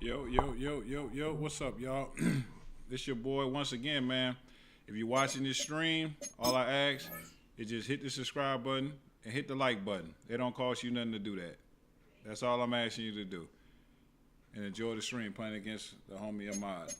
Yo, what's up, y'all? This your boy once again, man. If you're watching this stream, all I ask is just hit the subscribe button and hit the like button. It don't cost you nothing to do that. That's all I'm asking you to do. And enjoy the stream playing against the homie Ahmad.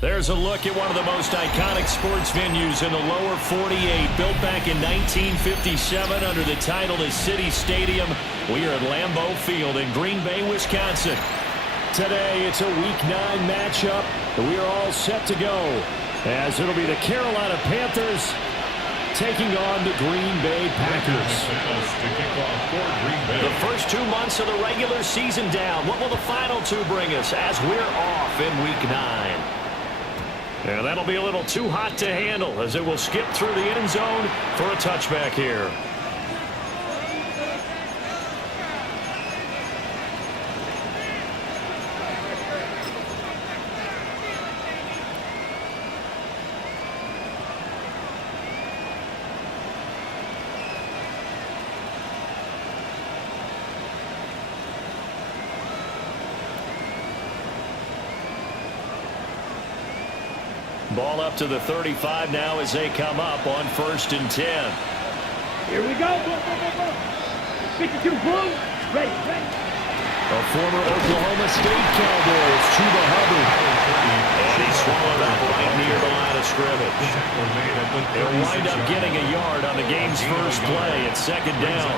There's a look at one of the most iconic sports venues in the lower 48. Built back in 1957 under the title of City Stadium. We are at Lambeau Field in Green Bay, Wisconsin. Today, it's a Week 9 matchup. We are all set to go, as it'll be the Carolina Panthers taking on the Green Bay Packers. The first 2 months of the regular season down. What will the final two bring us as we're off in Week 9? And that'll be a little too hot to handle as it will skip through the end zone for a touchback here. Ball up to the 35 now as they come up on 1st and 10. Here we go. Go. 52 blue. Ready. A former Oklahoma State Cowboy, it's Chuba Hubbard. And he swallowed up right near the line of scrimmage. They'll wind up getting a yard on the game's first play at 2nd down.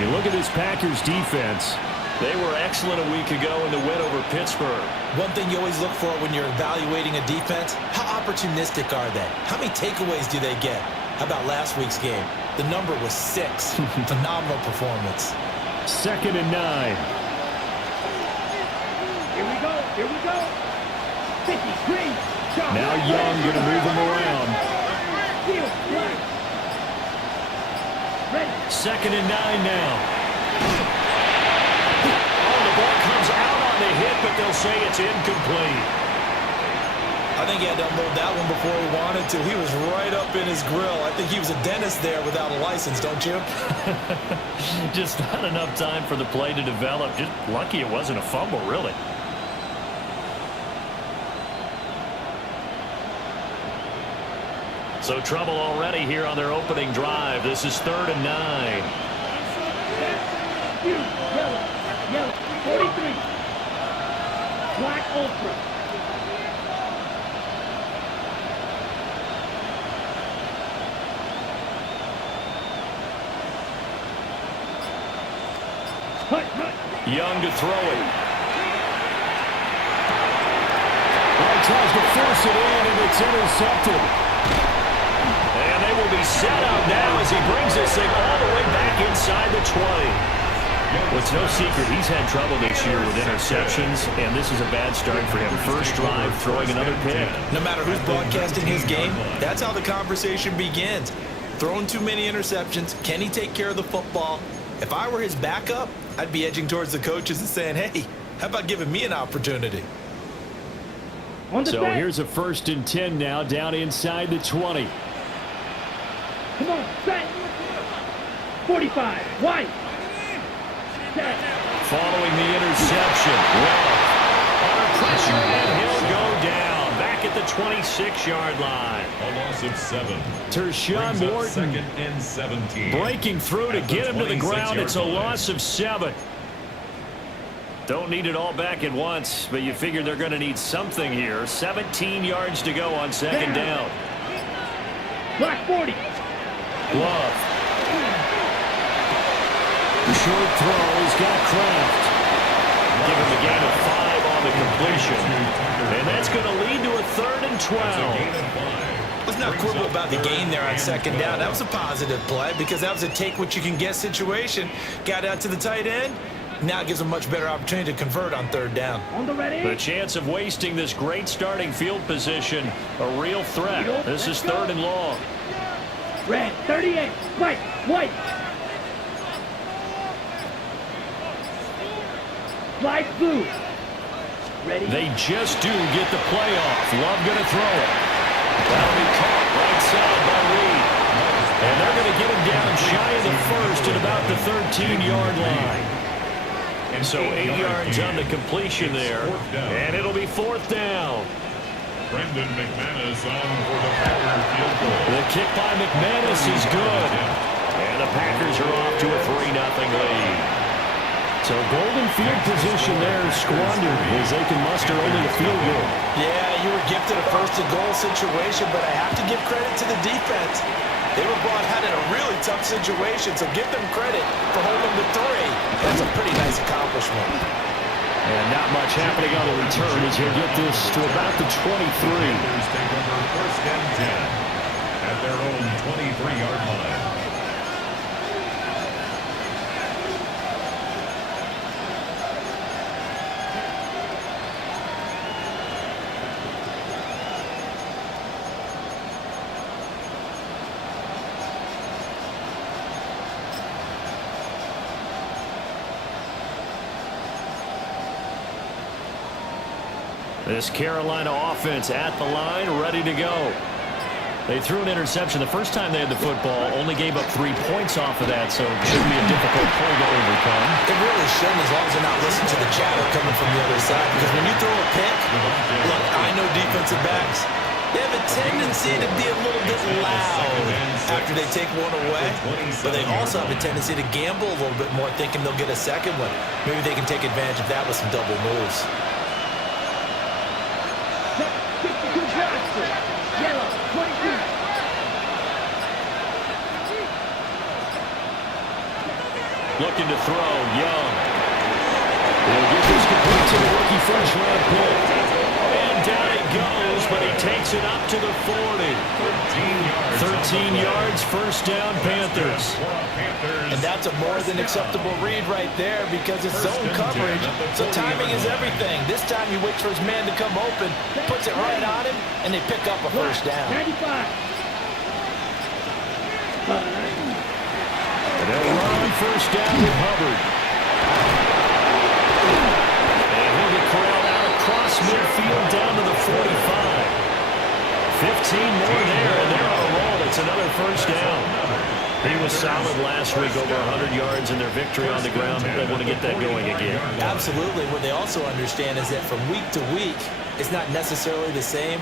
You look at this Packers defense. They were excellent a week ago in the win over Pittsburgh. One thing you always look for when you're evaluating a defense, how opportunistic are they? How many takeaways do they get? How about last week's game? The number was 6. Phenomenal performance. 2nd and 9. Here we go. 53. Now Young going to move him around. Ready. 2nd and 9 now. Ball comes out on the hit, but they'll say it's incomplete. I think he had to unload that one before he wanted to. He was right up in his grill. I think he was a dentist there without a license, don't you? Just not enough time for the play to develop. Just lucky it wasn't a fumble, really. So trouble already here on their opening drive. This is 3rd and 9. Yellow. 43. Black Ultra. Young to throw it. Tries to force it in, and it's intercepted. And they will be set up now as he brings this thing all the way back inside the 20. Well, it's no secret he's had trouble this year with interceptions, and this is a bad start for him. First drive, throwing another pick. No matter who's broadcasting his game, that's how the conversation begins. Throwing too many interceptions, can he take care of the football? If I were his backup, I'd be edging towards the coaches and saying, hey, how about giving me an opportunity? On the So set. here's a 1st and 10 now, down inside the 20. Come on, set. 45. White. Set. Following the interception, Love under pressure, and he'll go down back at the 26-yard line. A loss of 7. Tershawn Brings up Morton 2nd and 17. breaking through to At get him to the 26 ground. It's a yard line. loss of 7. Don't need it all back at once, but you figure they're going to need something here. 17 yards to go on 2nd down. Block 40. Love. Short throw. He's got Kraft. Give him a gain of 5 on the completion. And that's going to lead to a 3rd and 12. Let's not quibble about the gain there on 2nd down. That was a positive play because that was a take-what-you-can-get situation. Got out to the tight end. Now it gives them a much better opportunity to convert on 3rd down. On the ready. The chance of wasting this great starting field position, a real threat. This is 3rd and long. Red. 38. White. White. Light blue. Ready. They just do get the play off. Love going to throw it. That'll be caught right side by Reed. And they're going to get him down shy of the 1st at about the 13-yard line. And so 8 yards on the completion there. And it'll be 4th down. Brendan McManus on for the Packers field goal. The kick by McManus is good. And the Packers are off to a 3-0 lead. So golden field position there is squandered as they can muster only a field goal. Yeah, you were gifted a 1st-and-goal situation, but I have to give credit to the defense. They were brought out in a really tough situation, so give them credit for holding the 3. That's a pretty nice accomplishment. And not much happening on the return as he'll get this to about the 23. Panthers take over 1st and 10 at their own 23-yard line. This Carolina offense at the line, ready to go. They threw an interception the first time they had the football, only gave up 3 points off of that, so it shouldn't be a difficult play to overcome. It really shouldn't, as long as they're not listening to the chatter coming from the other side. Because when you throw a pick, look, I know defensive backs, they have a tendency to be a little bit loud after they take one away. But they also have a tendency to gamble a little bit more, thinking they'll get a second one. Maybe they can take advantage of that with some double moves. Yellow. 22. Looking to throw, Young. He'll get this complete to the rookie first-round pick. And down it goes, but he takes it up to the 40. 13 yards, 1st down, Panthers. And that's a more than acceptable read right there because it's zone coverage, so timing is everything. This time he waits for his man to come open, puts it right on him, and they pick up a 1st down. 95. And they'll run on 1st down with Hubbard. And he'll get corralled out across midfield down to the 45. 15 more there, and they're on a roll. It's another 1st down. He was solid last week, over 100 yards in their victory on the ground. They want to get that going again. Absolutely. What they also understand is that from week to week, it's not necessarily the same,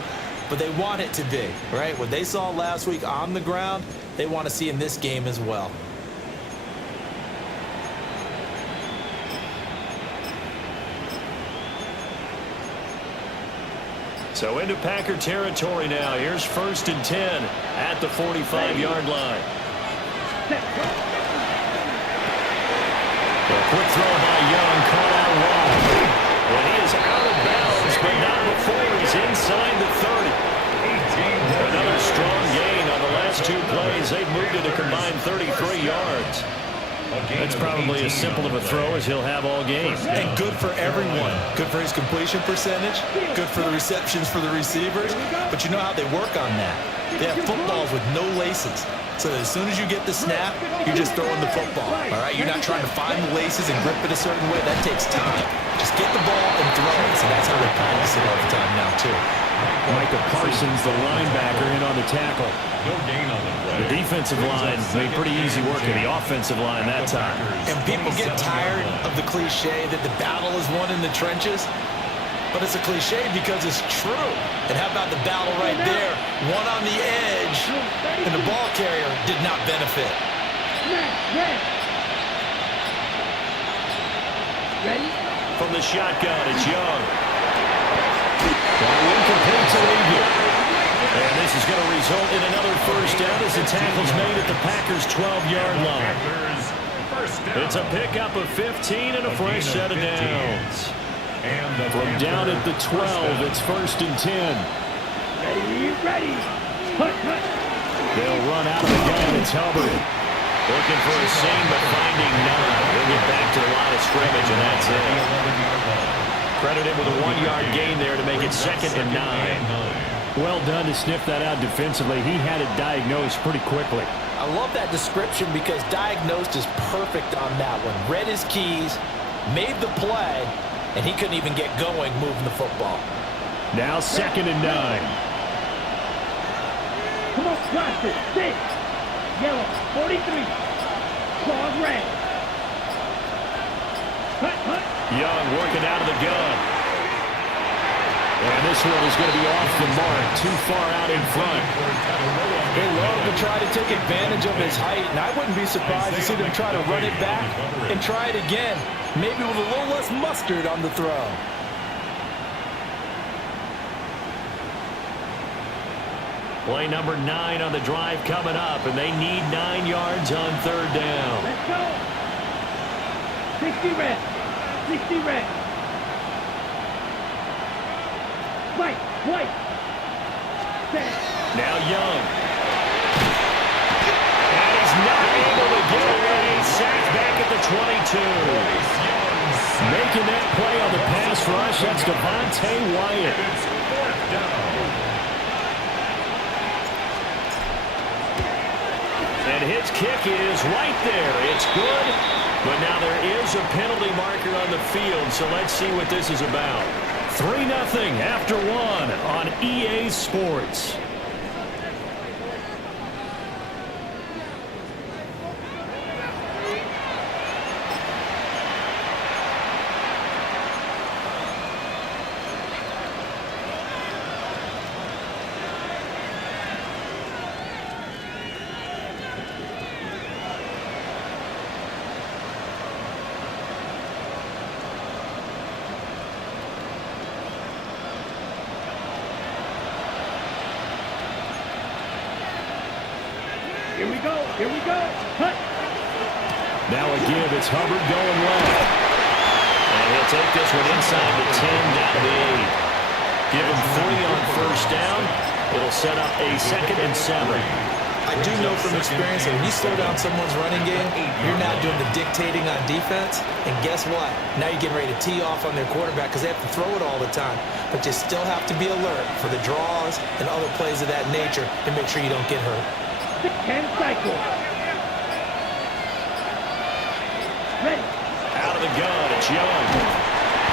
but they want it to be, right? What they saw last week on the ground, they want to see in this game as well. So into Packer territory now. Here's 1st and 10 at the 45-yard line. A quick throw by Young, caught out wide. And he is out of bounds, but not before he's inside the 30. Another strong gain on the last 2 plays. They've moved it a combined 33 yards. That's probably as simple of a throw as he'll have all game. And good for everyone. Good for his completion percentage. Good for the receptions for the receivers. But you know how they work on that. They have footballs with no laces. So that as soon as you get the snap, you're just throwing the football. All right, you're not trying to find the laces and grip it a certain way. That takes time. Just get the ball and throw it. So that's how they practice it all the time now, too. Micah Parsons, the linebacker, in on the tackle. No gain on the play. The defensive line made pretty easy work of the offensive line that time. And people get tired of the cliche that the battle is won in the trenches. But it's a cliche because it's true. And how about the battle right there? One on the edge, and the ball carrier did not benefit. Ready? From the shotgun, it's Young. Incomplete to Eagle. And this is going to result in another first down as the tackle's made at the Packers' 12-yard line. It's a pickup of 15 and a fresh set of downs. From down at the 12, it's 1st and 10. Ready. Hut. They'll run out of the gun. It's Hubbard. Looking for a seam, but finding none. They'll get back to the line of scrimmage, and that's it. Credited with a 1-yard gain there to make it 2nd and 9. Well done to sniff that out defensively. He had it diagnosed pretty quickly. I love that description because diagnosed is perfect on that one. Read his keys, made the play, and he couldn't even get going moving the football. Now 2nd and 9. Come on, blaster. 6. Yellow. 43. Claws red. Hut. Young working out of the gun. And this one is going to be off the mark, too far out in front. They love to try to take advantage of his height, and I wouldn't be surprised to see them try to run it back and try it again, maybe with a little less mustard on the throw. Play number 9 on the drive coming up, and they need 9 yards on 3rd down. Let's go. 60 red. 60 red. White. Set. Now Young. And he's not able to get away. Sacked back at the 22. Making that play on the pass rush, that's Devontae Wyatt. And his kick is right there. It's good. But now there is a penalty marker on the field, so let's see what this is about. 3-0 after 1 on EA Sports. Here we go. Hut. Now a give. It's Hubbard going left. And he'll take this one inside the 10 down to the 8. Give him 3 on 1st down. It'll set up a 2nd and 7. I do know from experience that when you slow down someone's running game, you're not doing the dictating on defense. And guess what? Now you're getting ready to tee off on their quarterback because they have to throw it all the time. But you still have to be alert for the draws and other plays of that nature to make sure you don't get hurt. 10 cycle. Ready. Out of the gun, it's Young.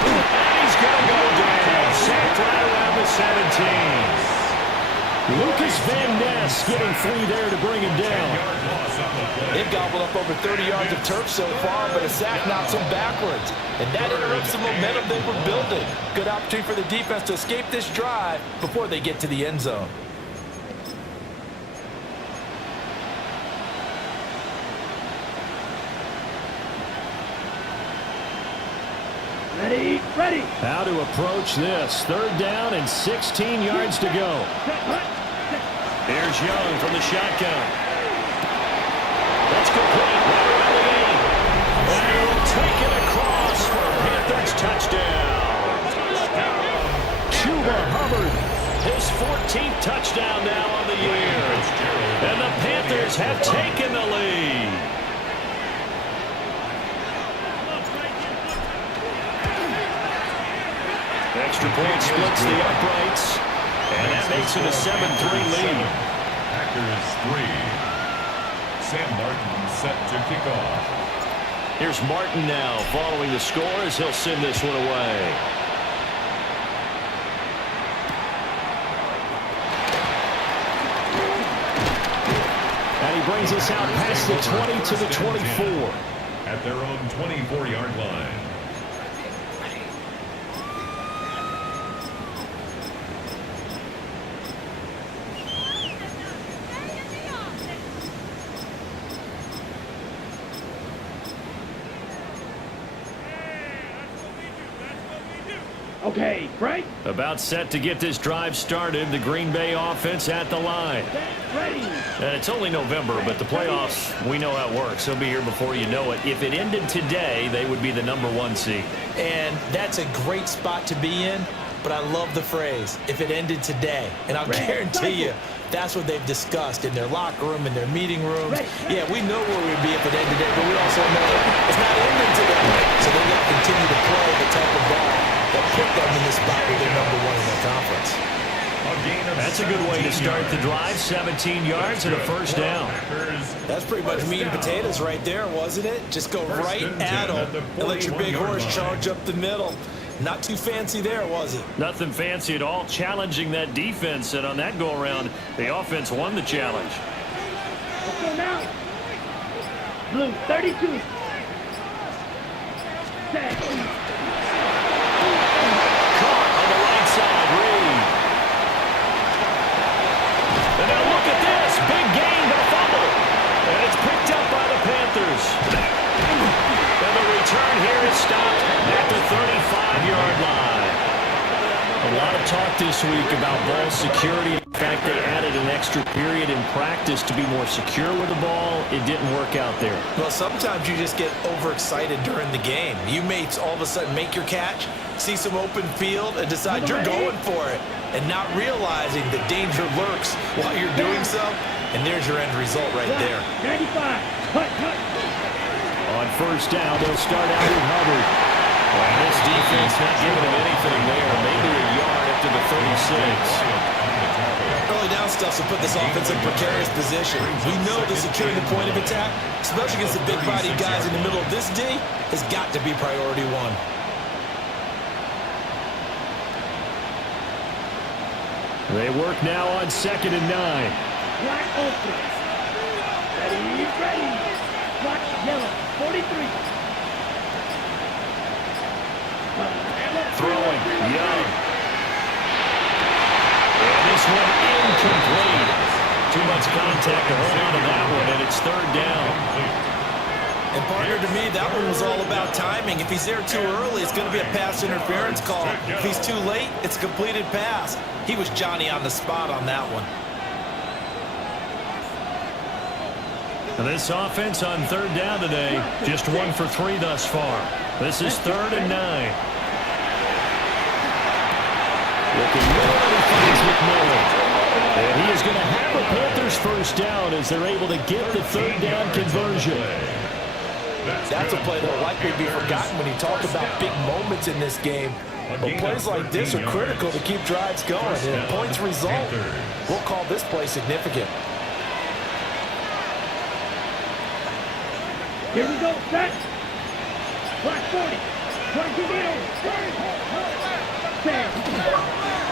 And he's going to go down. Sacked right around the 17. Lucas Van Ness getting 3 there to bring him down. They've gobbled up over 30 yards of turf so far, but a sack knocks them backwards. And that interrupts the momentum they were building. Good opportunity for the defense to escape this drive before they get to the end zone. Ready. How to approach this. 3rd down and 16 yards to go. Here's Young from the shotgun. That's complete. Right around the 8. And he'll take it across for a Panthers touchdown. Chuba Hubbard, his 14th touchdown now on the year. And the Panthers have taken the lead. Extra point splits the uprights, and that makes it a 7-3 lead. Packers 3. Sam Martin set to kick off. Here's Martin now following the score as he'll send this one away. And he brings us out past the 20 to the 24. At their own 24-yard line. Okay, Frank. About set to get this drive started. The Green Bay offense at the line. Ready. And it's only November, but the playoffs, we know how it works. They'll be here before you know it. If it ended today, they would be the #1 seed. And that's a great spot to be in, but I love the phrase, if it ended today. And I'll guarantee you, that's what they've discussed in their locker room, in their meeting rooms. Yeah, we know where we'd be if it ended today, but we also know it's not ending today. So they're going to continue to play the type of ball that put them in this spot where they're #1 in their conference. That's a good way to start the drive. 17 yards and a first down. That's pretty much meat and potatoes right there, wasn't it? Just go right at them and let your big horse charge up the middle. Not too fancy there, was it? Nothing fancy at all, challenging that defense. And on that go-around, the offense won the challenge. Let's go now. Blue, 32. Set. Caught on the right side, Reed. And now look at this. Big gain, but a fumble. And it's picked up by the Panthers. And the return here is stopped at the 35-yard line. A lot of talk this week about ball security. In fact, they added an extra period in practice to be more secure with the ball. It didn't work out there. Well, sometimes you just get overexcited during the game. You may all of a sudden make your catch, see some open field, and decide you're going for it, and not realizing the danger lurks while you're doing so. And there's your end result right there. 95. Cut. On first down, they'll start out with Hubbard. And this defense not giving him anything there. Maybe a yard up to the 36. Early down stuff to put this offense in precarious position. We know that securing the point of attack, especially against the big-bodied guys in the middle of this D, has got to be priority one. They work now on 2nd and 9. Black open. Ready. Black, yellow, 43. Throwing, Young. And this one incomplete. Too much contact to hold on to that one, and it's 3rd down. And partner, to me, that one was all about timing. If he's there too early, it's going to be a pass interference call. If he's too late, it's a completed pass. He was Johnny on the spot on that one. And this offense on 3rd down today, just 1 for 3 thus far. This is 3rd and 9. Looking middle, and he finds McMillan. And he is going to have a Panthers first down as they're able to get the 3rd down conversion. That's a play that will likely be forgotten when you talk about big moments in this game. But plays like this are critical to keep drives going. And if points result, we'll call this play significant. Here we go, set. Black 40. Trying to get over.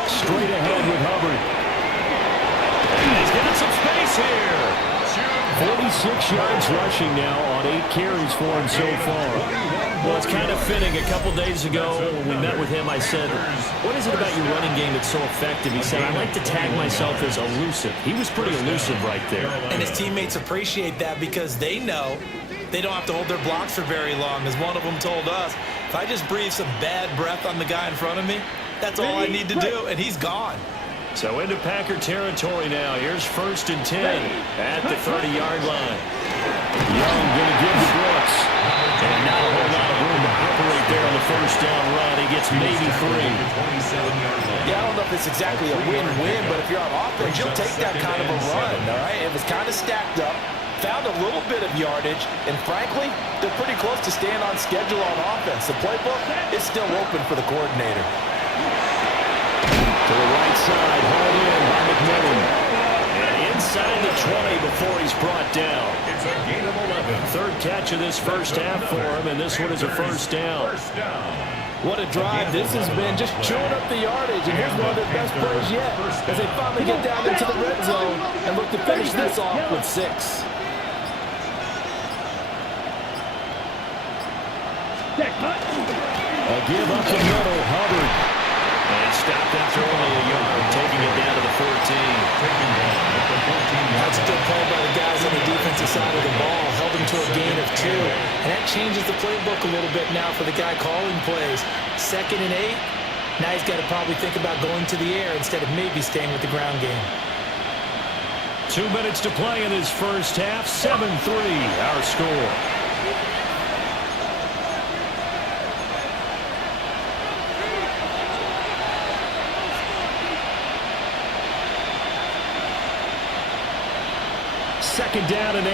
Straight ahead with Hubbard. And he's got some space here. 46 yards rushing now on 8 carries for him so far. Well, it's kind of fitting. A couple days ago when we met with him, I said, what is it about your running game that's so effective? He said, I like to tag myself as elusive. He was pretty elusive right there. And his teammates appreciate that because they know they don't have to hold their blocks for very long. As one of them told us, if I just breathe some bad breath on the guy in front of me, that's all I need to do, and he's gone. So into Packer territory now. Here's 1st and 10 at the 30-yard line. Young going to give to Brooks. And not a whole lot of room to operate there on the first down run. He gets maybe 3. Yeah, I don't know if it's exactly a win-win, but if you're on offense, you'll take that kind of a run, all right? It was kind of stacked up, found a little bit of yardage, and frankly, they're pretty close to staying on schedule on offense. The playbook is still open for the coordinator. To the right side, hauled in by McMillan. And inside catch of this first half for him, and this one is a first down. What a drive this has been, just chewing up the yardage, and here's one of their best plays yet as they finally get down into the red zone and look to finish this off with 6. A give up the middle, Hubbard. And he stopped after only a yard, taking it down to the 14. That's a good play by the guys on the defensive side of the ball. Held him to a gain of 2. And that changes the playbook a little bit now for the guy calling plays. 2nd and 8. Now he's got to probably think about going to the air instead of maybe staying with the ground game. 2 minutes to play in this first half. 7-3 our score. Second down and 8.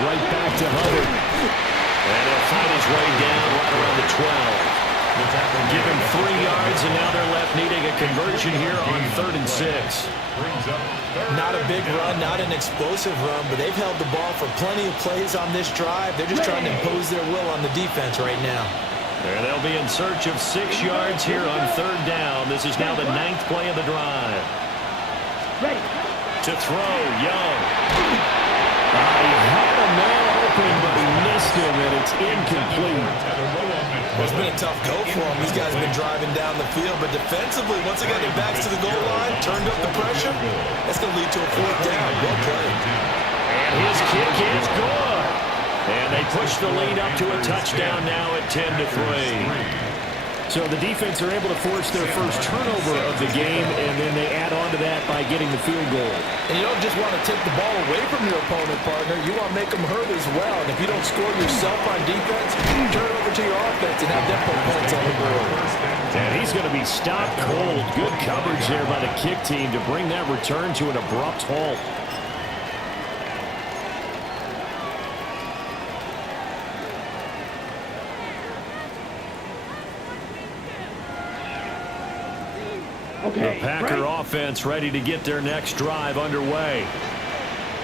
Right back to Hubbard. And he'll find his way down right around the 12. Give him 3 yards, and now they're left needing a conversion here on 3rd and 6. Not a big run, not an explosive run, but they've held the ball for plenty of plays on this drive. They're just trying to impose their will on the defense right now. And they'll be in search of 6 yards here on 3rd down. This is now the 9th play of the drive. To throw, Young. He had a man open, but he missed him, and it's incomplete. Well, it's been a tough go for them. These guys have been driving down the field, but defensively, once they got their backs to the goal line, turned up the pressure, that's going to lead to a 4th down. Well played. And his kick is good. And they push the lead up to a touchdown now at 10-3. So the defense are able to force their first turnover of the game, and then they add on to that by getting the field goal. And you don't just want to take the ball away from your opponent, partner. You want to make them hurt as well. And if you don't score yourself on defense, turn it over to your offense and have them put points on the board. And he's going to be stopped cold. Good coverage there by the kick team to bring that return to an abrupt halt. The Packer offense ready to get their next drive underway.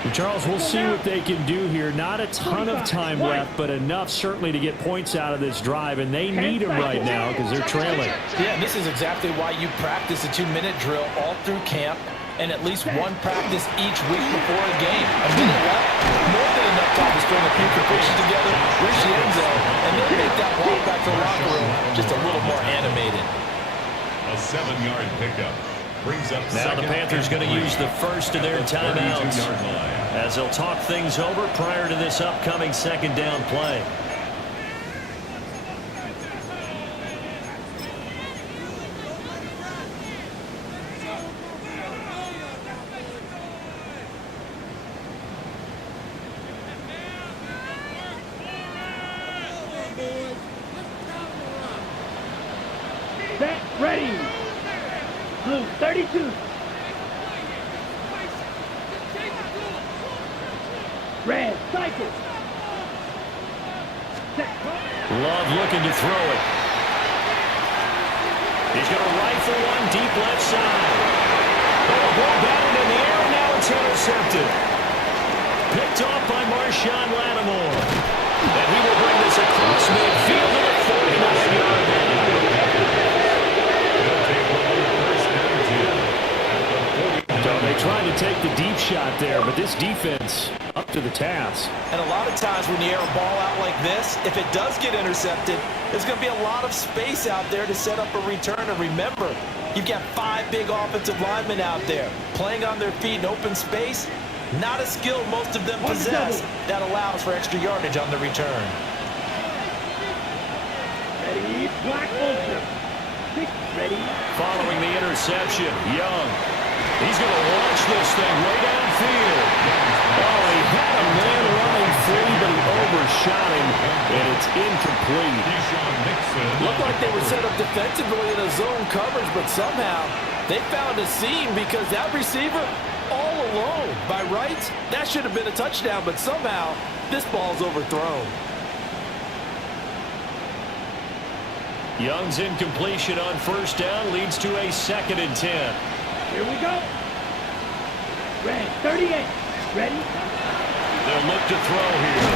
And Charles, we'll see what they can do here. Not a ton of time left, but enough certainly to get points out of this drive, and they need them right now because they're trailing. Yeah, and this is exactly why you practice a 2-minute drill all through camp and at least one practice each week before a game. A minute left, more than enough time to string a few completions together, reach the end zone, and then make that walk back to the locker room just a little more animated. A 7-yard pickup brings up now the Panthers going to use the first of their timeouts as they'll talk things over prior to this upcoming 2nd down play. Set, ready. Blue 32. Red, cycle. Set. Love looking to throw it. He's going to rifle one deep left side. Oh, ball batted in the air, and now it's intercepted. Picked off by Marshawn Lattimore. And he will bring this across midfield to the 49-yard line. So they tried to take the deep shot there, but this defense up to the task. And a lot of times when you air a ball out like this, if it does get intercepted, there's going to be a lot of space out there to set up a return. And remember, you've got 5 big offensive linemen out there playing on their feet in open space. Not a skill most of them possess that allows for extra yardage on the return. Ready, black ultra. 6, ready. Following the interception, Young. He's going to launch this thing way downfield. Oh, he had a man running free, but he overshot him, and it's incomplete. Looked like they were set up defensively in a zone coverage, but somehow they found a seam because that receiver all alone. By rights, that should have been a touchdown, but somehow this ball's overthrown. Young's incompletion on 1st down leads to a 2nd and 10. Here we go. Red 38. Ready? They'll look to throw here.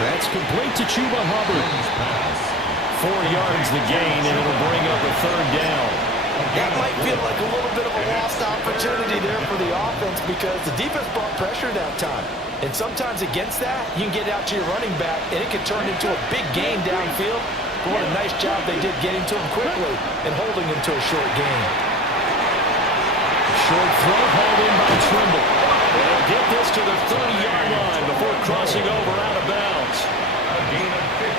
That's complete to Chuba Hubbard. 4 yards the gain, and it'll bring up a third down. That might feel like a little bit of a lost opportunity there for the offense because the defense brought pressure that time. And sometimes against that, you can get out to your running back, and it can turn into a big gain downfield. But what a nice job they did getting to him quickly and holding him to a short gain. Short throw hauled in by Trimble. They'll get this to the 30-yard line before crossing over out of bounds.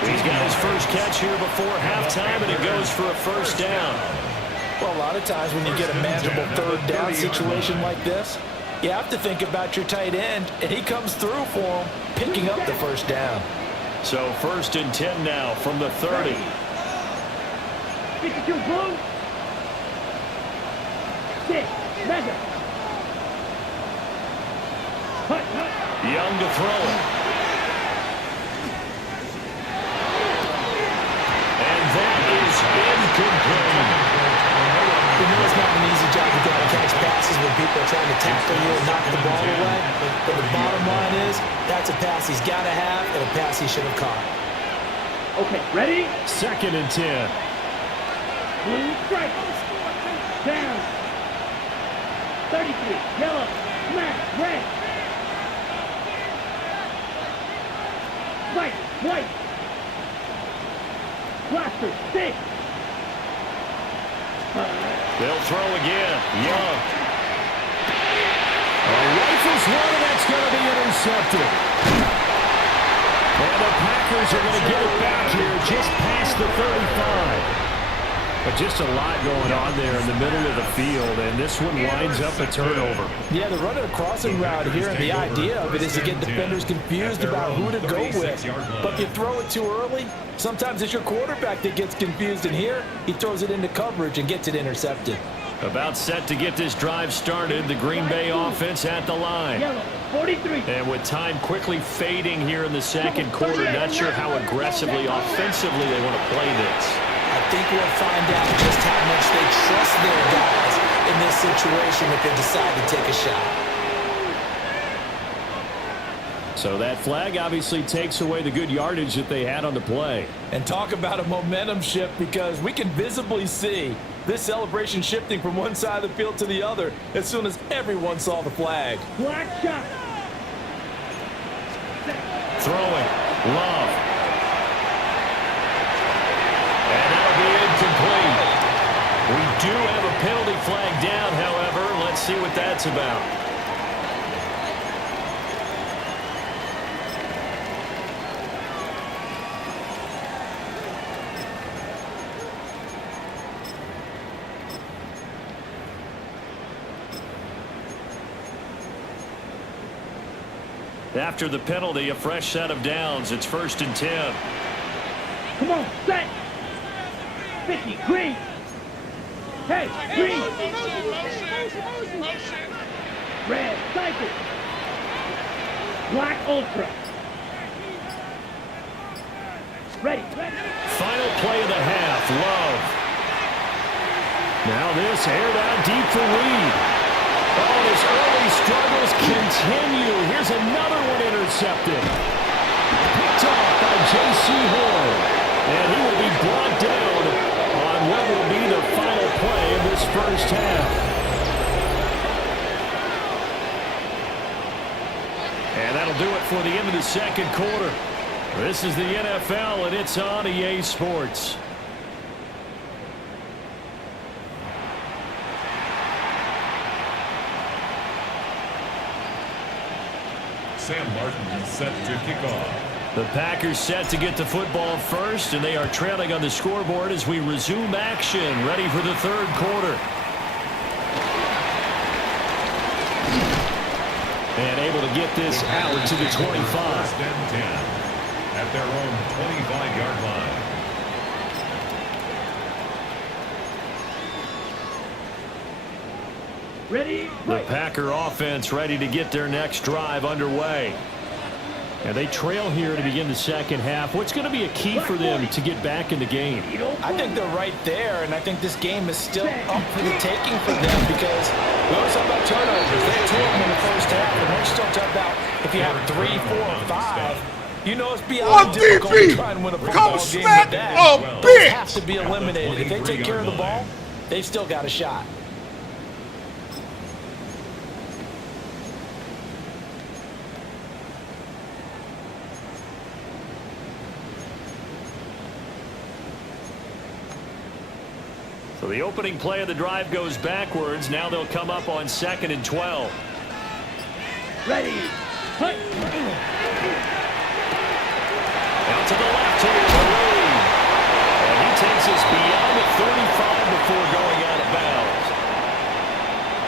He's got his first catch here before halftime, and it goes for a first down. Well, a lot of times when you get a manageable third down situation like this, you have to think about your tight end, and he comes through for him, picking up the first down. So 1st and 10 now from the 30. 52 blue. 6. Measure. Hut. Young to throw it. And that is incomplete. You know it's not an easy job to go and catch passes when people are trying to tackle you and knock the ball away. But the bottom line is, that's a pass he's got to have and a pass he should have caught. Okay, ready? 2nd and 10. Blue strike. Down. 33. Yellow. Smash. Red. White. Blaster. 6. They'll throw again. Young. Rifles one, and that's going to be intercepted. And the Packers are going to get it back here just past the 35. But just a lot going on there in the middle of the field, and this one winds up a turnover. Yeah, they're running a crossing route here, and the idea of it is to get defenders confused about who to go with. But if you throw it too early, sometimes it's your quarterback that gets confused, and here he throws it into coverage and gets it intercepted. About set to get this drive started, the Green Bay offense at the line. Yellow. 43. And with time quickly fading here in the second quarter, not sure how aggressively, offensively they want to play this. I think we'll find out just how much they trust their guys in this situation if they decide to take a shot. So that flag obviously takes away the good yardage that they had on the play. And talk about a momentum shift, because we can visibly see this celebration shifting from one side of the field to the other as soon as everyone saw the flag. Black shot. Throwing. Love. And that'll be incomplete. We do have a penalty flag down, however. Let's see what that's about. After the penalty, a fresh set of downs. It's 1st and 10. Come on, set. 50, green. Hey, green. Red, cycle. Black, ultra. Ready. Final play of the half. Love. Now this aired out deep for Reed. Oh, his early struggles continue. Here's another one intercepted. Picked off by J.C. Horn. And he will be brought down on what will be the final play of this first half. And that'll do it for the end of the second quarter. This is the NFL, and it's on EA Sports. Sam Martin is set to kick off. The Packers set to get the football first, and they are trailing on the scoreboard as we resume action, ready for the third quarter. And able to get this out to the 25. 1st and 10 at their own 25-yard line. Ready, The right. Packer offense ready to get their next drive underway. And they trail here to begin the second half. What's going to be a key for them to get back in the game? I think they're right there, and I think this game is still up for the taking for them because we always talk about turnovers. They had 2 of them in the first half, and we're still talking about if you have 3, 4, or 5. You know it's beyond difficult to try and win a football game with that. They have to be eliminated. If they take care of the ball, they've still got a shot. So the opening play of the drive goes backwards. Now they'll come up on 2nd and 12. Ready. Hut. Out to the left here, the lead. And he takes us beyond the 35 before going out of bounds.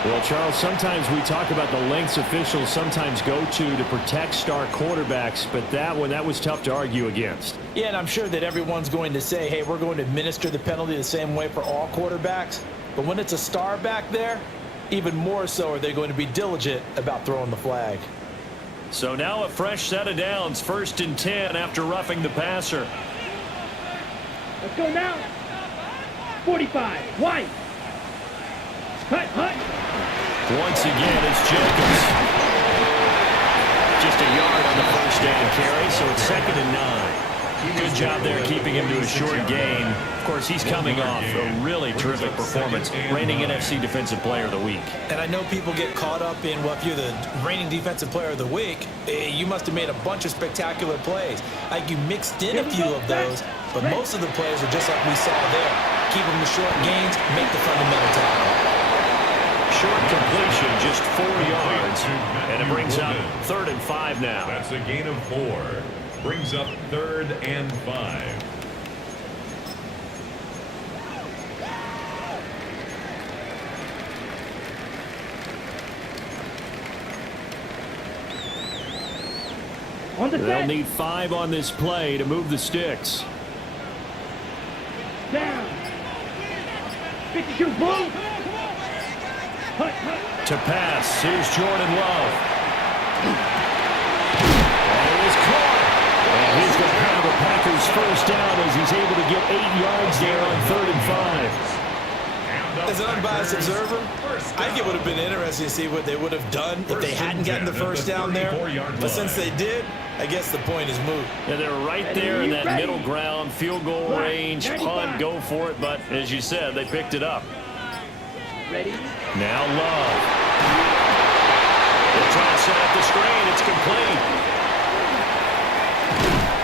Well, Charles, sometimes we talk about the lengths officials sometimes go to protect star quarterbacks, but that was tough to argue against. Yeah, and I'm sure that everyone's going to say, hey, we're going to administer the penalty the same way for all quarterbacks. But when it's a star back there, even more so are they going to be diligent about throwing the flag. So now a fresh set of downs, 1st and 10 after roughing the passer. Let's go now. 45. White. Hut. Once again, it's Jacobs. Just a yard on the first down carry, so it's 2nd and 9. Good job there keeping him to a short gain. Of course, he's coming off a really terrific performance, reigning NFC Defensive Player of the Week. And I know people get caught up in, well, if you're the reigning Defensive Player of the Week, you must have made a bunch of spectacular plays. Like you mixed in a few of those, but most of the plays are just like we saw there. Keep them to short gains, make the fundamental tackle. Short completion, just 4 yards, and it brings up 3rd and 5 now. That's a gain of 4. Brings up 3rd and 5. On the They'll set. need 5 on this play to move the sticks. Down. 52. Boom. Hut. To pass, here's Jordan Love. And it was caught. And he's going to have a Packers first down as he's able to get 8 yards there on 3rd and 5. As an unbiased observer, I think it would have been interesting to see what they would have done if they hadn't gotten the first down there. But since they did, I guess the point is moot. Yeah, they're right there in that middle ground, field goal range, punt, go for it. But as you said, they picked it up. Ready. Now Love. They're trying to set up the screen. It's complete.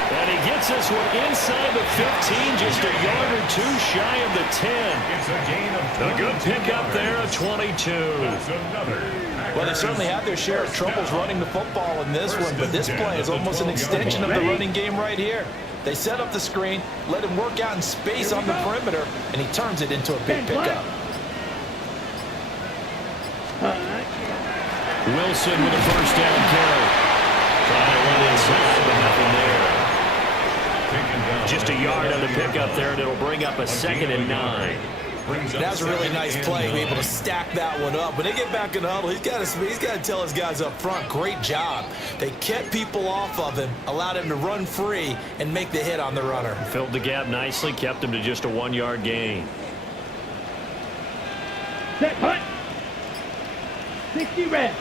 And he gets this one inside the 15, just a yard or 2 shy of the 10. It's a gain of A good pickup there at 22. That's another. Well, they certainly had their share of troubles running the football in this one, but this play is almost an extension of the running game right here. They set up the screen, let him work out in space on the perimeter, and he turns it into a big pickup. Wilson with a first down carry. Trying to run inside, but nothing there. Just a yard on the pickup there, and it'll bring up a 2nd and 9. That's a really nice play, be able to stack that one up. When they get back in the huddle, he's got to tell his guys up front, great job. They kept people off of him, allowed him to run free, and make the hit on the runner. Filled the gap nicely, kept him to just a 1-yard gain. Set. Hut. 60 red.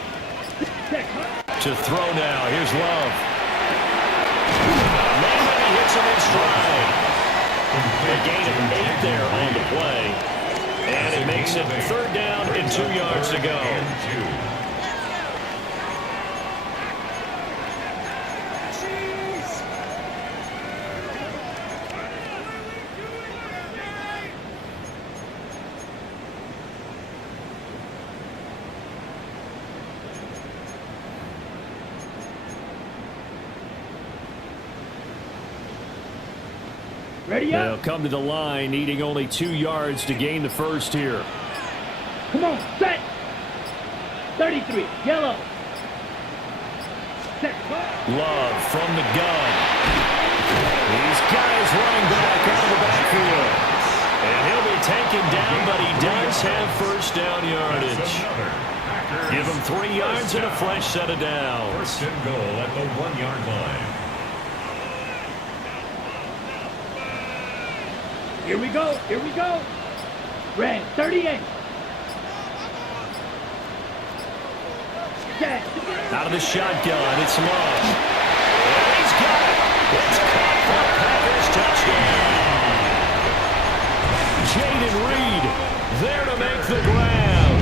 Set. Hut. To throw now, here's Love. Maybe he hits him in stride. A gain of 8 there on the play. And it makes it 3rd down and 2 yards to go. Ready They'll up. come to the line, needing only 2 yards to gain the first here. Come on. Set. 33. Yellow. Set. Hut. Love from the gun. These guys running back out of the backfield. And he'll be taken down, but he does have first down yardage. Packers. Give them 3 yards and a fresh set of downs. First and goal at the 1-yard line. Here we go. Here we go. Red 38. Set. Out of the shotgun, it's Love. And he's got it. It's caught for a Packers touchdown. Jaden Reed there to make the grab.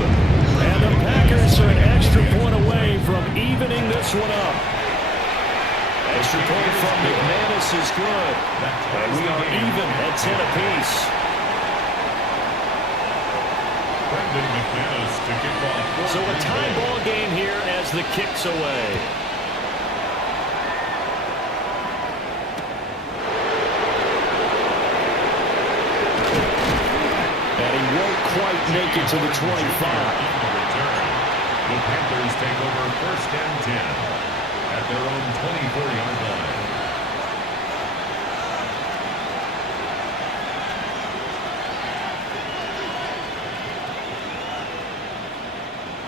And the Packers are an extra point away from evening this one up. Extra point from McManus is good. And we are even at 10 apiece. So a tie ball game here as the kick's away. And he won't quite make it to the 25. The Panthers take over first and 10 at their own 24-yard line.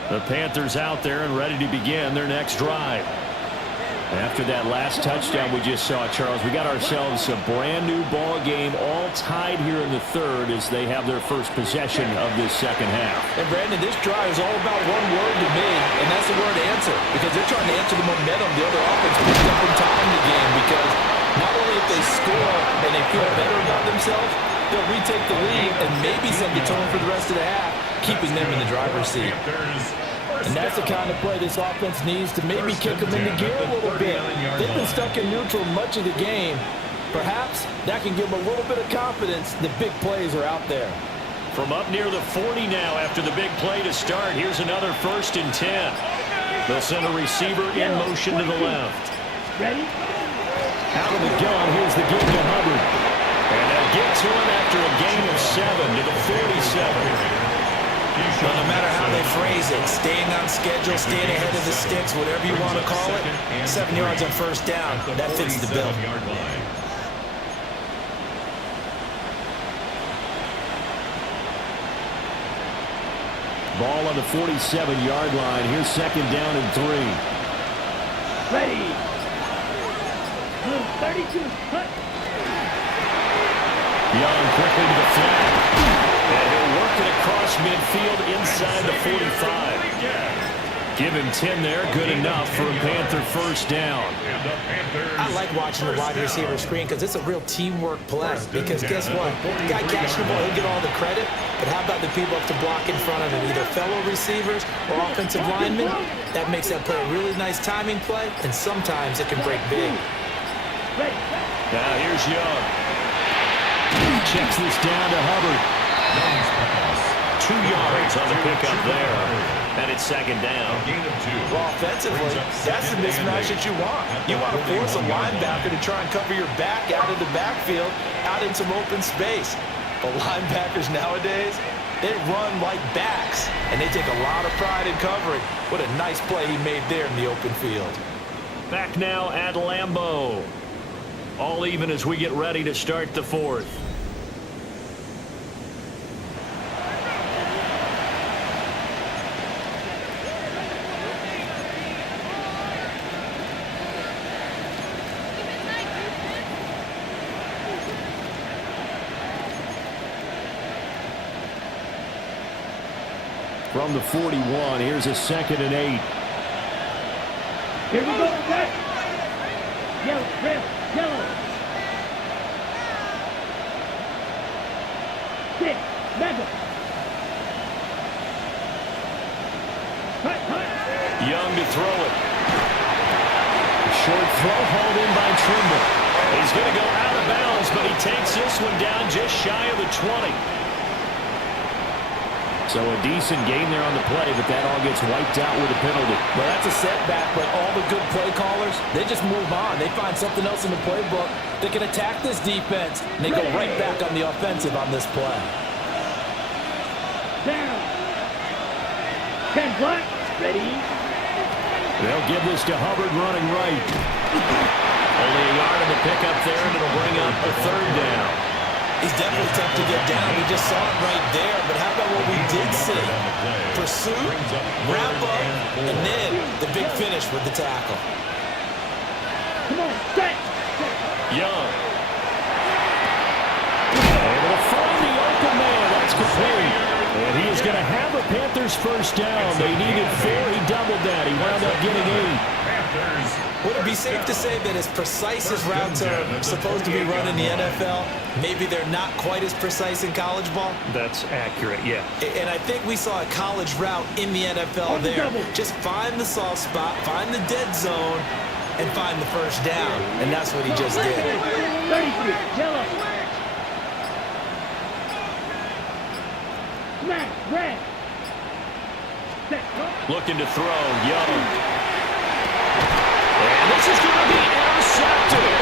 The Panthers out there and ready to begin their next drive. After that last touchdown we just saw, Charles, we got ourselves a brand new ball game, all tied here in the third as they have their first possession of this second half. And Brandon, this drive is all about one word to me, and that's the word answer. Because they're trying to answer the momentum the other offense picked up in time in the game. Because not only if they score and they feel better about themselves, they'll retake the lead and maybe set the tone for the rest of the half, keeping them in the driver's seat. And that's the kind of play this offense needs to maybe kick them into gear a little bit. They've been stuck in neutral much of the game. Perhaps that can give them a little bit of confidence that big plays are out there. From up near the 40 now after the big play to start, here's another 1st and 10. They'll send a receiver in motion to the left. Ready? Out of the gun, here's the give to Hubbard. And they'll get to him after a gain of 7 to the 47. Well, no matter how they phrase it, staying on schedule, staying ahead of the sticks, whatever you want to call it, 7 yards on first down, that fits the bill. Ball on the 47-yard line. Here's 2nd down and 3. Ready. 32. Cut. Young quickly to the flat. And he'll work it across midfield inside the 45. Give him 10 there. Good enough for a Panther first down. I like watching the wide receiver screen because it's a real teamwork play. Because guess what? The guy catching the ball, he'll get all the credit. But how about the people up to block in front of him, either fellow receivers or offensive linemen? That makes that play a really nice timing play, and sometimes it can break big. Now here's Young. Checks this down to Hubbard. 2 yards on the pickup there. And it's 2nd down. Well, offensively, that's the mismatch that you want. You want to force a linebacker to try and cover your back out of the backfield, out in some open space. But linebackers nowadays, they run like backs, and they take a lot of pride in covering. What a nice play he made there in the open field. Back now at Lambeau. All even as we get ready to start the 4th. From the 41, here's a 2nd and 8. Here we go, set. Yellow, red, yellow. 6, mega. Cut. Young to throw it. A short throw hauled in by Trimble. He's going to go out of bounds, but he takes this one down just shy of the 20. So a decent gain there on the play, but that all gets wiped out with a penalty. Well, that's a setback, but all the good play callers, they just move on. They find something else in the playbook that can attack this defense, and they go right back on the offensive on this play. Down. 10 black. Ready. They'll give this to Hubbard running right. Only a yard of the pickup there, and it'll bring up a 3rd down. He's definitely tough to get down. We just saw it right there. But how about what we did see? pursuit, wrap up, and then the big finish with the tackle. Come on, set. Young. Able to find the open man. That's complete. And he is going to have a Panthers first down. They needed 4. He doubled that. He wound up getting 8. Would it be safe to say that as precise as routes are supposed to be run in the NFL, maybe they're not quite as precise in college ball? That's accurate, yeah. And I think we saw a college route in the NFL there. Just find the soft spot, find the dead zone, and find the first down. And that's what he just did. 33, yellow. Smash, red. Set, Looking to throw, Young. And this is going to be intercepted.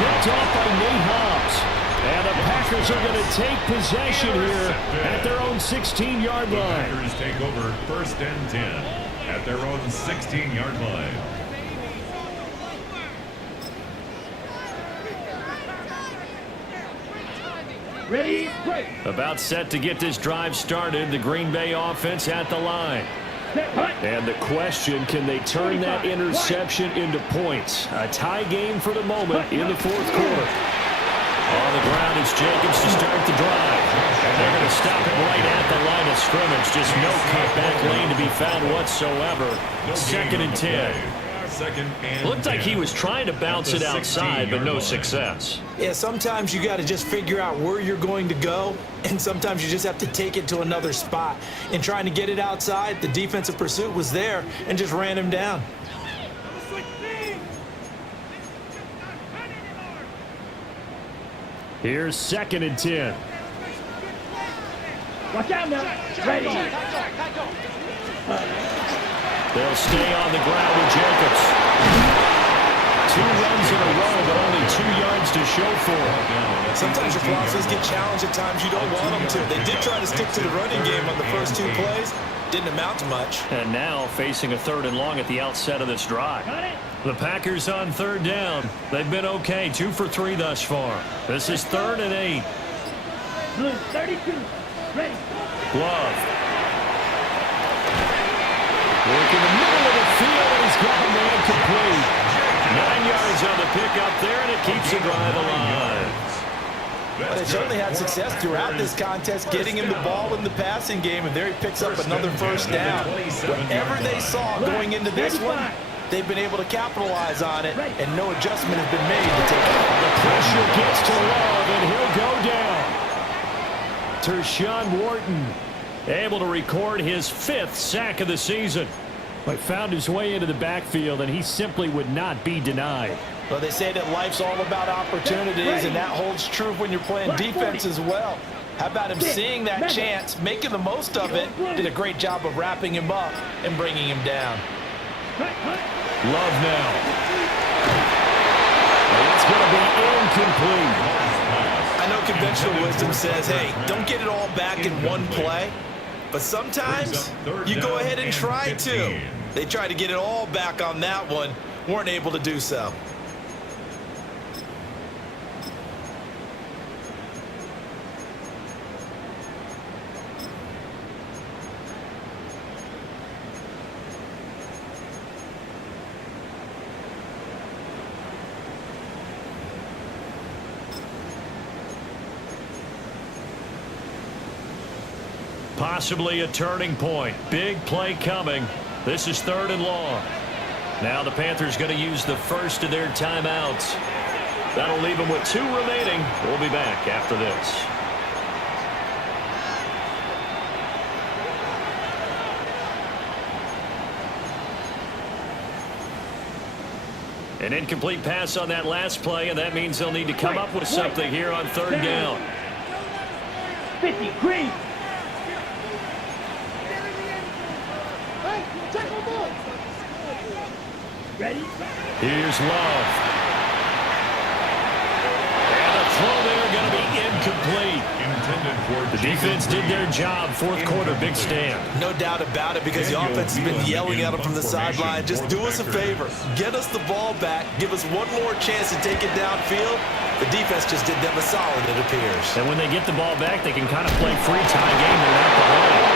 Picked off by Nate Hobbs. And the Packers are going to take possession here at their own 16-yard The line. Packers take over 1st and 10 at their own 16-yard line. ready, break. About set to get this drive started. The Green Bay offense at the line. And the question, can they turn that interception into points? A tie game for the moment in the 4th quarter. On the ground is Jacobs to start the drive. And they're going to stop it right at the line of scrimmage. Just no cutback lane to be found whatsoever. 2nd and 10. Looked like he was trying to bounce it outside, but no success. Yeah, sometimes you got to just figure out where you're going to go, and sometimes you just have to take it to another spot. In trying to get it outside, the defensive pursuit was there and just ran him down. Here's 2nd and 10. Watch out now. Ready. They'll stay on the ground with Jacobs. 2 runs in a row, but only 2 yards to show for it. Sometimes your process get challenged at times you don't want them to. They did try to stick to the running game on the first 2 plays. Didn't amount to much. And now facing a 3rd and long at the outset of this drive. The Packers on 3rd down. They've been okay, 2 for 3 thus far. This is 3rd and 8. Blue 32. Ready. Glove. Work in the middle of the field, and he's got a man complete. 9 yards on the pickup there, and it keeps the drive alive. But they certainly had success throughout this contest, getting him the ball in the passing game, and there he picks up another first down. Whatever they saw going into this one, they've been able to capitalize on it, and no adjustment has been made to take it. The pressure gets to Love, and he'll go down. Tershawn Wharton able to record his 5th sack of the season. But found his way into the backfield, and he simply would not be denied. Well, they say that life's all about opportunities, and that holds true when you're playing defense as well. How about him seeing that chance, making the most of it, did a great job of wrapping him up and bringing him down. Love now. And it's going to be incomplete. I know conventional wisdom says, hey, don't get it all back in one play. But sometimes you go ahead and try to. They tried to get it all back on that one, weren't able to do so. Possibly a turning point. Big play coming. This is 3rd and long. Now the Panthers going to use the first of their timeouts. That'll leave them with 2 remaining. We'll be back after this. An incomplete pass on that last play, and that means they'll need to come up with something here on 3rd down. 50, green. Ready? Here's Love. And the throw there going to be incomplete. The defense did their job. 4th quarter, big stand. No doubt about it, because the offense has been yelling at them from the sideline. Just do us a favor. Get us the ball back. Give us one more chance to take it downfield. The defense just did them a solid, it appears. And when they get the ball back, they can kind of play free tie game and wrap the line.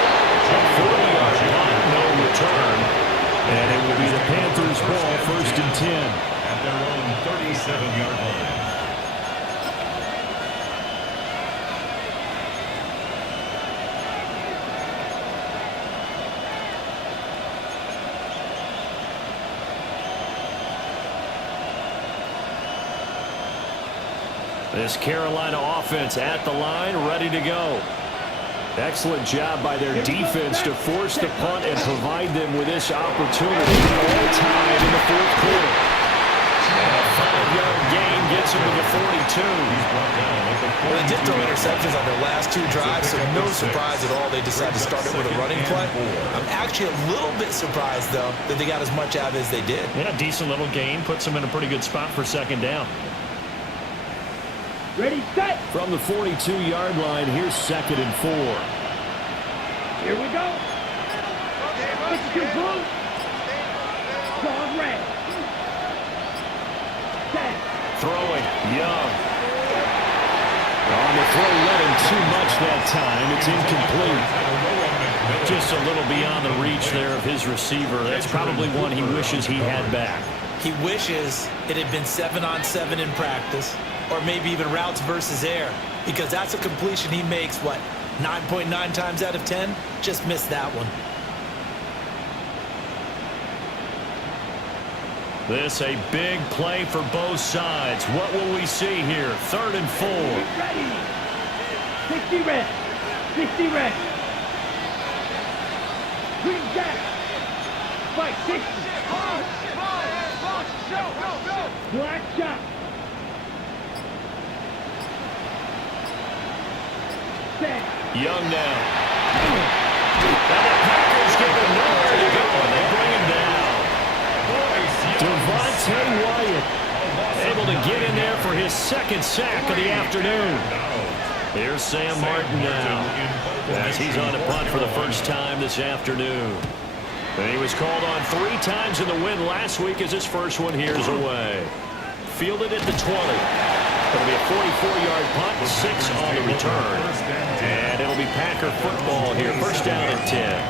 A 40-yard punt, no return. And it will be the Panthers' ball, 1st and 10. At their own 37-yard line. This Carolina offense at the line, ready to go. Excellent job by their defense to force the punt and provide them with this opportunity. All tied in the 4th quarter. And a 5-yard gain gets him to the 42. Well, they did throw interceptions on their last 2 drives, so no surprise at all they decided to start it with a running play. I'm actually a little bit surprised, though, that they got as much out of it as they did. Yeah, decent little gain. Puts them in a pretty good spot for 2nd down. Ready, set. From the 42-yard line, here's 2nd and 4. Here we go. 62 blue. Jaws red. Set. Throwing, Young. On the throw, let him too much that time. It's incomplete. Just a little beyond the reach there of his receiver. That's probably one he wishes he had back. He wishes it had been 7-on-7 in practice, or maybe even routes versus air, because that's a completion he makes, 9.9 times out of 10? Just missed that one. This a big play for both sides. What will we see here? 3rd and 4. Ready. 60 red. 60 red. Green jack. Fight 60. Black shot. Set. Young now. And the Packers give him nowhere to go, and they bring him down. Devontae Wyatt able to get in there for his 2nd sack of the afternoon. Here's Sam Martin now, as he's on a punt for the first time this afternoon. And he was called on 3 times in the win last week as his first one here's away. Fielded at the 20. It'll be a 44-yard punt, 6 on the return. And it'll be Packer football here, 1st down and 10.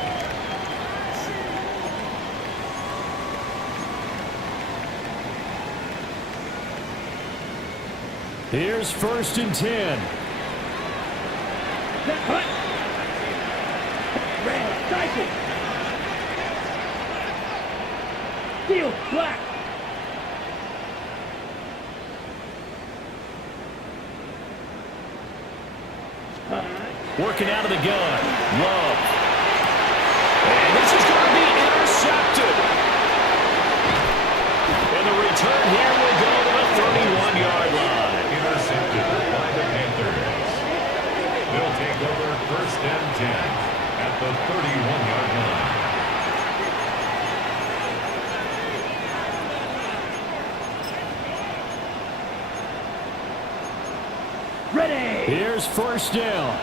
Here's 1st and 10. Set. Hut. Red. Cycle. Steel. Black. Working out of the gun. Love. And this is going to be intercepted. And the return here will go to the 31-yard line. Intercepted by the Panthers. They'll take over 1st and 10 at the 31-yard line. Ready. Here's 1st down.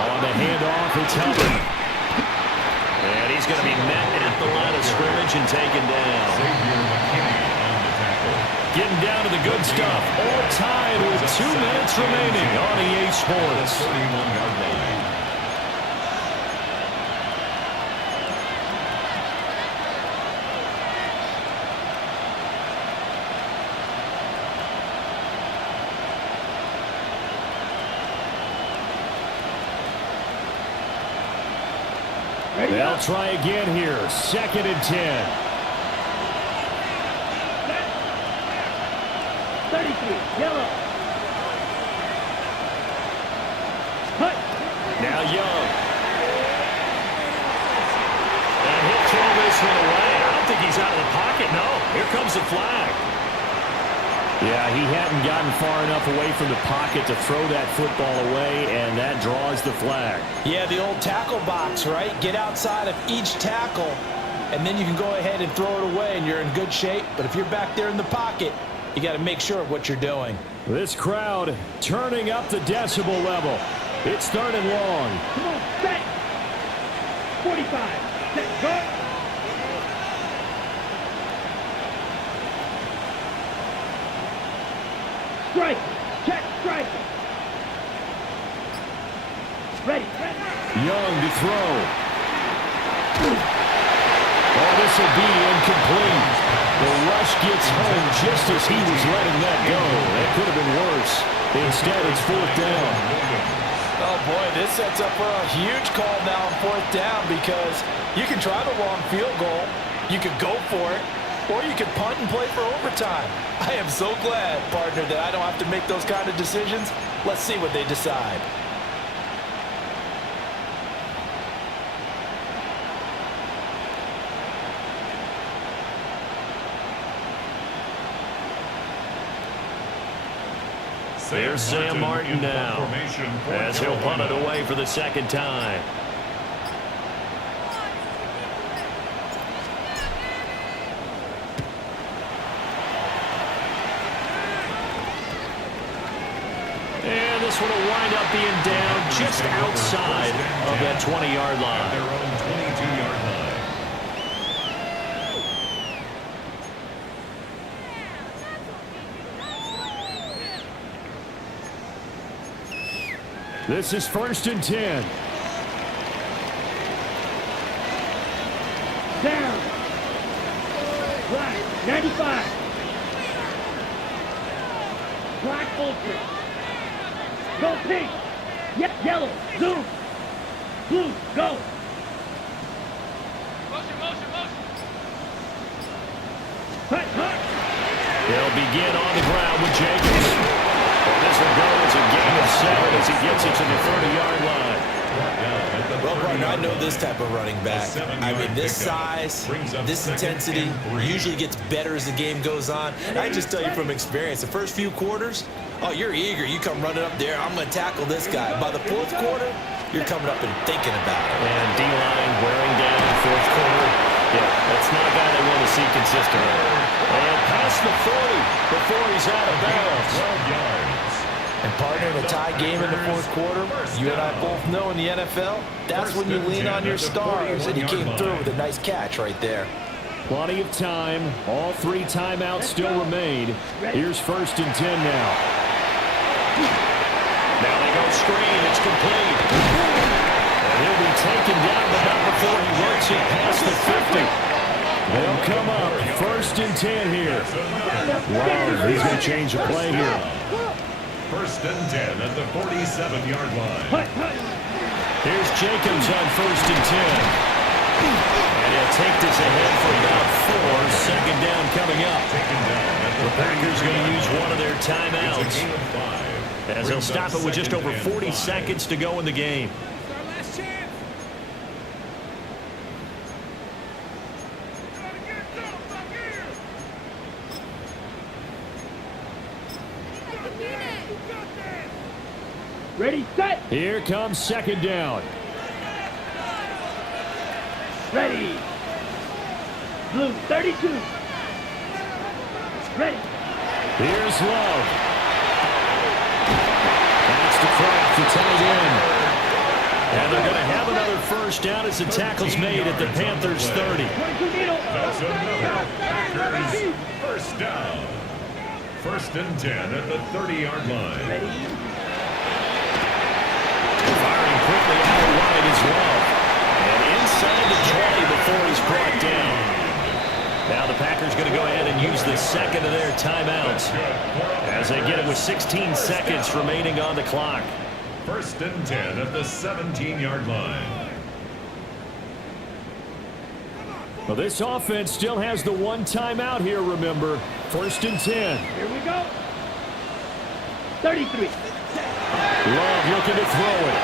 On the handoff, it's Hubbard. And he's going to be met at the line of scrimmage and taken down. Getting down to the good stuff. All tied with 2 minutes remaining on EA Sports. 31-yard line. They'll try again here. 2nd and 10. 33. Yellow. Hut. Now Young. And he'll throw this one away. I don't think he's out of the pocket. No. Here comes the flag. Yeah, he hadn't gotten far enough away from the pocket to throw that football away, and that draws the flag. Yeah, the old tackle box, right? Get outside of each tackle, and then you can go ahead and throw it away, and you're in good shape. But if you're back there in the pocket, you got to make sure of what you're doing. This crowd turning up the decibel level. It's 3rd and long. Come on, set. 45. Set. Go. Strike. Check. Strike. Ready. Young to throw. Oh, this will be incomplete. The rush gets home just as he was letting that go. That could have been worse. Instead, it's 4th down. Oh, boy, this sets up for a huge call now on 4th down because you can try the long field goal, you could go for it, or you could punt and play for overtime. I am so glad, partner, that I don't have to make those kind of decisions. Let's see what they decide. There's Sam Martin now, as he'll punt it away for the 2nd time. And this one will wind up being down just outside of that 20-yard line. Their own 22-yard line. This is 1st and 10. Down. Black. 95. Black ultra. Go pink. Yellow. Zoom. Blue. Go. Hut. They'll begin on the ground with Jacobs. This will go as a gain of 7 as he gets it to the 30-yard line. Well, partner, I know this type of running back. I mean, this size, this intensity usually gets better as the game goes on. I just tell you from experience, the first few quarters, oh, you're eager. You come running up there, I'm going to tackle this guy. By the 4th quarter, you're coming up and thinking about it. And D-line wearing down in the 4th quarter. Yeah, that's not a guy they want to see consistently. And past the 40 before he's out of bounds. 12 yards. And partner, in a tie game in the 4th quarter, you and I both know in the NFL, that's when you lean on your stars, and he came through with a nice catch right there. Plenty of time. All 3 timeouts still remain. Here's 1st and 10 now. Now they go screen. It's complete. And he'll be taken down, but not before he works it past the 50. They'll come up 1st and 10 here. Wow, he's going to change the play here. 1st and 10 at the 47-yard line. Here's Jacobs on 1st and 10. And he'll take this ahead for about 4. 2nd down coming up. The Packers going to use one of their timeouts, as they'll stop it with just over 40 seconds to go in the game. Ready, set. Here comes 2nd down. Ready. Blue, 32. Ready. Here's Love. That's the Kraft, the tight end. And they're going to have another 1st down as the tackle's made at the Panthers 30. That's another Packers 1st down. 1st and 10 at the 30-yard line. Firing quickly out wide as well. And inside the 20 before he's brought down. Now the Packers going to go ahead and use the 2nd of their timeouts, as they get it with 16 seconds remaining on the clock. 1st and 10 at the 17-yard line. Well, this offense still has the 1 timeout here, remember. 1st and 10. Here we go. 33. Love looking to throw it.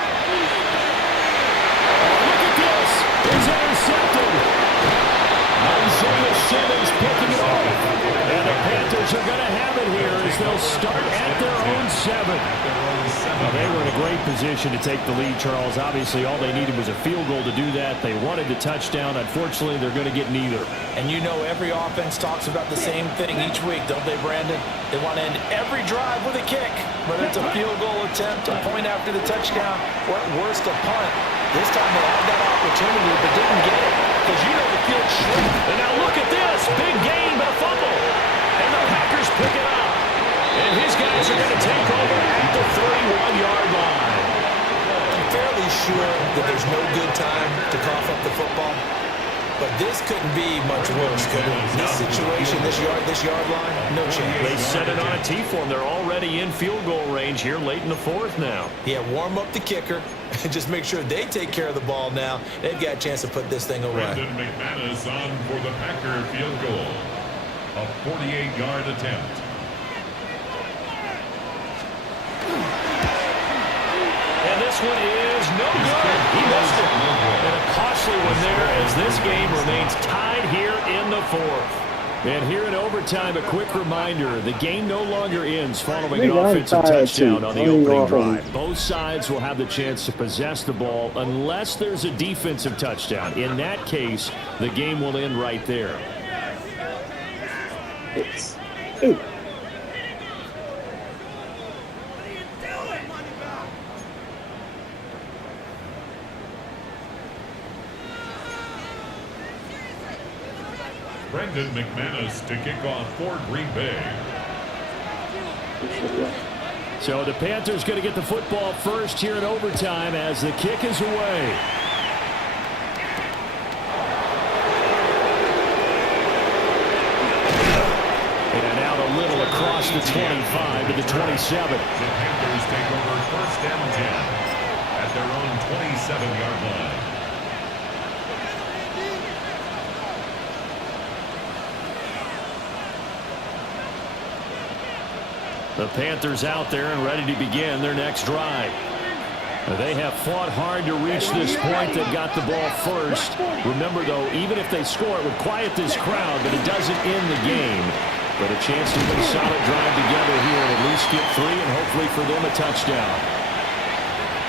Oh, look at this. It's intercepted. Isaiah Simmons picking it off. And the Panthers are going to have it here as they'll start at their own 7. Well, they were in a great position to take the lead, Charles. Obviously, all they needed was a field goal to do that. They wanted the touchdown. Unfortunately, they're going to get neither. And you know every offense talks about the same thing each week, don't they, Brandon? They want to end every drive with a kick, whether it's a field goal attempt, a point after the touchdown, or at worst, a punt. This time they had that opportunity, but didn't get it, because you know the field shrunk. And now look at this. Big gain, but a fumble. And the Packers pick it up. And his guys are going to take over at the 31-yard line. Fairly sure that there's no good time to cough up the football. But this couldn't be much worse, could it? This situation, this yard line, no chance. They set it on a tee for them. They're already in field goal range here late in the fourth now. Yeah, warm up the kicker and just make sure they take care of the ball now. They've got a chance to put this thing away. Brandon McManus on for the Packer field goal. A 48-yard attempt. And this one is no good. He missed it. And a costly one there as this game remains tied here in the fourth. And here in overtime, a quick reminder, the game no longer ends following an offensive touchdown on the opening drive. Both sides will have the chance to possess the ball unless there's a defensive touchdown. In that case, the game will end right there. Brandon McManus to kick off for Green Bay. So the Panthers going to get the football first here in overtime as the kick is away. And out a little across the 25 to the 27. The Panthers take over first and 10 at their own 27-yard line. The Panthers out there and ready to begin their next drive. They have fought hard to reach this point. They got the ball first. Remember, though, even if they score, it would quiet this crowd, but it doesn't end the game. But a chance to put a solid drive together here and at least get three and hopefully for them a touchdown.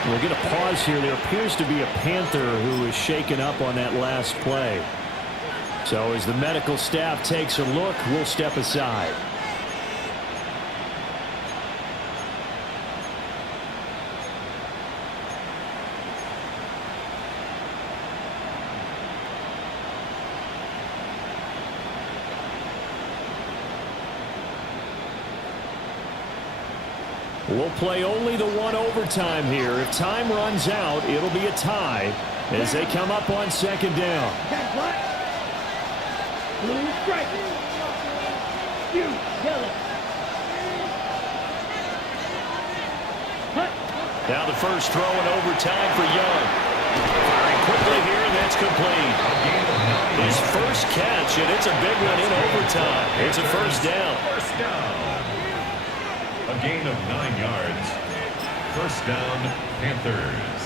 We'll get a pause here. There appears to be a Panther who is shaken up on that last play. So as the medical staff takes a look, we'll step aside. We'll play only the one overtime here. If time runs out, it'll be a tie as they come up on second down. That's black. Blue strike. You yellow. Cut. Now the first throw in overtime for Young. Firing quickly here, and that's complete. His first catch, and it's a big one in overtime. It's a first down. First down. A gain of 9 yards. First down, Panthers.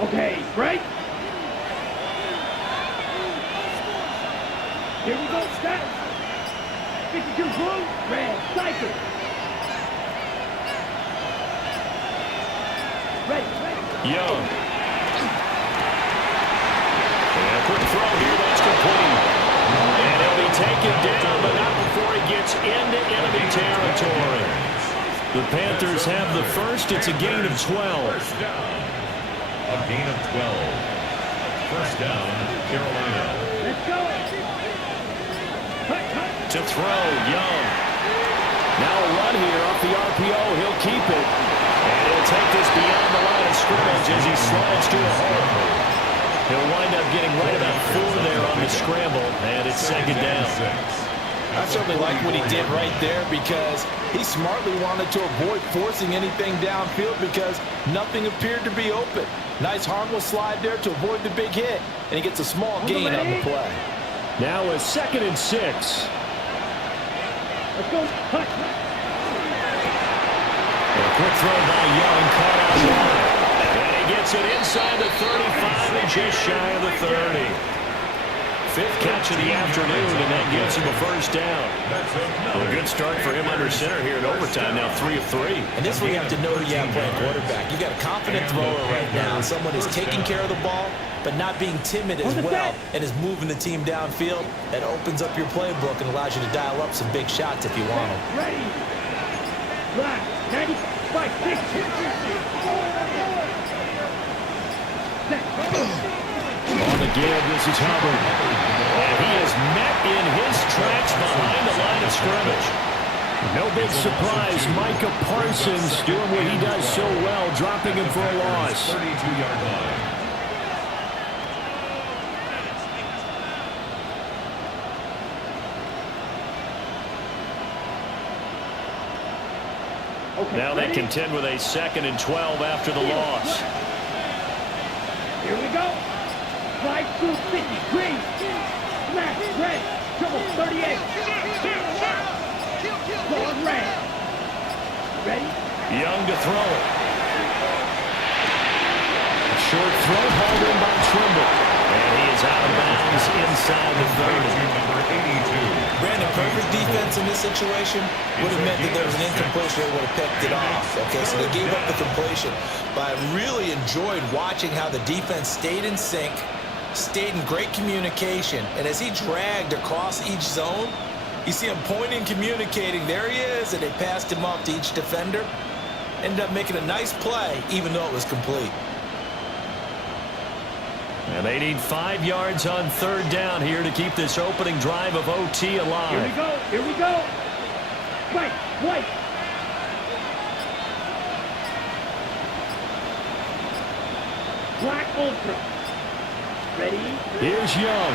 Okay, right. Here we go, set. 52 blue, red, cycle. Ready. Young. And a quick throw here, that's complete. And he'll be taken down, but not before he gets into enemy territory. The Panthers have the first. It's a gain of 12. First down. A gain of 12. First down, Carolina. Let's go. Cut. To throw, Young. Now a run here off the RPO. He'll keep it. And he'll take this beyond the line of scrimmage as he slides to a hole. He'll wind up getting right about 4 there on the scramble, and it's second down. I certainly like what he did right there because he smartly wanted to avoid forcing anything downfield because nothing appeared to be open. Nice harmless slide there to avoid the big hit, and he gets a small gain on the play. Now a 2nd and 6. Let's go. Cut. A quick throw by Young, caught out wide. And he gets it inside the 35 and just shy of the 30. 5th catch of the afternoon, and that gets him a first down. A good start for him under center here in overtime, now 3 of 3. And this is where you have to know you have playing quarterback. You got a confident thrower right now, someone who's taking care of the ball, but not being timid as well, and is moving the team downfield. That opens up your playbook and allows you to dial up some big shots if you want them. Ready. Black. 95. 6. On the give, this is Hubbard. And he is met in his tracks behind the line of scrimmage. No big surprise, Micah Parsons doing what he does so well, dropping him for a loss. 32-yard line. Okay, Now they ready? contend with a 2nd and 12 after the loss. Here we go. Slide through 50. Green. Smash. Red. Triple 38. Dog red. Ready? Young to throw it. A short throw hauled in by Trimble. And he is out of bounds inside the 30. Number 82. Brandon, perfect defense in this situation would have meant that there was an incompletion that would have picked it off. Okay, so they gave up the completion. But I really enjoyed watching how the defense stayed in sync, stayed in great communication, and as he dragged across each zone, you see him pointing, communicating. There he is, and they passed him off to each defender. Ended up making a nice play, even though it was complete. And they need 5 yards on 3rd down here to keep this opening drive of OT alive. Here we go. Here we go. White. White. Black Ultra. Ready? Here's Young.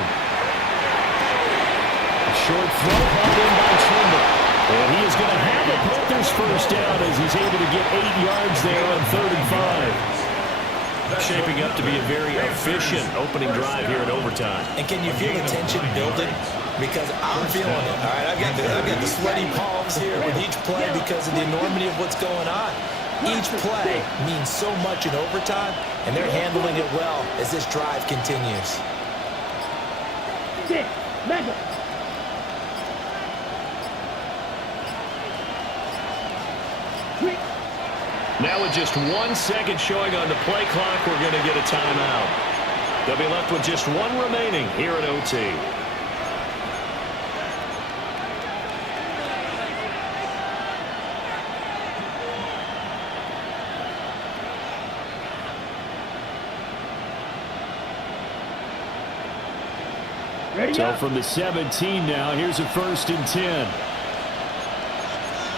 A short throw hauled in by Trimble. And he is going to have a Panthers first down as he's able to get 8 yards there on 3rd and 5. Shaping up to be a very efficient opening drive here in overtime. And can you feel the tension building? Because I'm feeling it. All right, I've got the sweaty palms here with each play because of the enormity of what's going on. Each play means so much in overtime, and they're handling it well as this drive continues. Six. Mega. Quick. Now with just 1 second showing on the play clock, we're going to get a timeout. They'll be left with just 1 remaining here at OT. Ready So up. from the 17 now, here's a 1st and 10.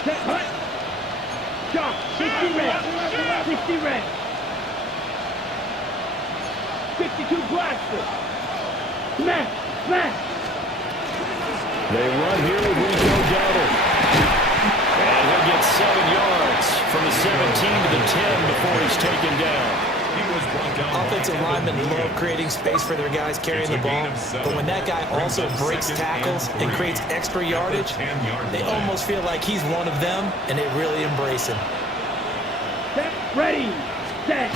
Set. Hut. Shot. 60 red. 60 red. 52 blaster. Smash. Smash. They run here with Rico Dowdle. And he'll get 7 yards from the 17 to the 10 before he's taken down. He was brought down. Offensive linemen love creating space for their guys carrying the ball, but when that guy also breaks tackles and creates extra yardage, they almost feel like he's one of them, and they really embrace him. Set. Ready. Set.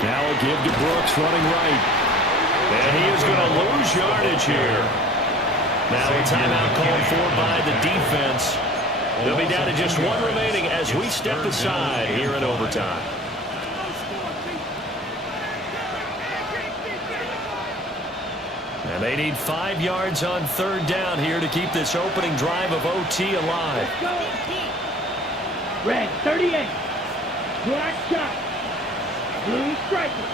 Now a give to Brooks running right. And he is going to lose yardage here. Now a timeout called for by the defense. They'll be down to just 1 remaining as we step aside here in overtime. And they need 5 yards on 3rd down here to keep this opening drive of OT alive. Go. Red. 38. Black shot. Blue striker.